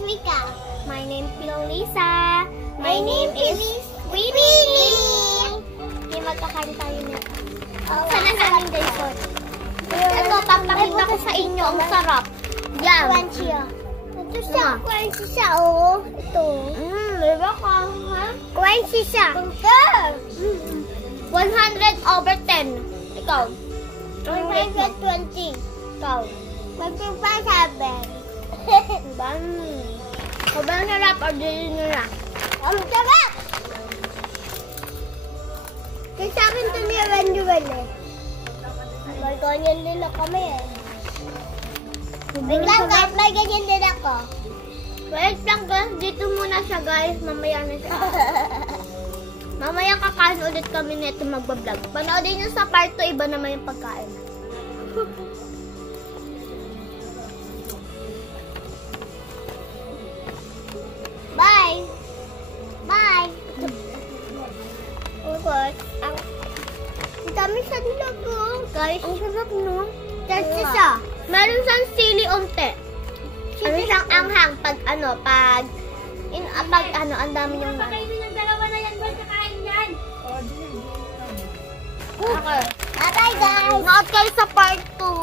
Rika. My name is Lisa. My name is Winnie. Hindi magkakain tayo nito. Sana sa aming dessert. Ito, papakita ko sa inyo. Ang sarap. Yan. Crunchy ah. Ito siya. Crunchy siya, oh. Ito. Diba ka, ha? Crunchy siya. 100/10. Ikaw. 120. Ikaw. 1.57. Diba? Sobrang sarap. Orderin nyo na. Ang sarap! Kasi sa akin ito ni Randuel eh. May ganyan din na kami eh. Wait lang guys, may ganyan din ako. Wait lang guys, dito muna siya guys. Mamaya na siya. Mamaya kakain ulit kami nito magbablog. Panoodin nyo sa part 2, iba naman yung pagkain. Bye! Bye! Okay. Ang dami sa nilago. Guys, ang sarap no? Kasi siya. Meron siyang sili unti. Ano siyang anghang pag ang dami niyang Pakainin yung dalawa na yan, boy, kakain yan. Okay. Bye-bye guys! Nood kayo sa part 2.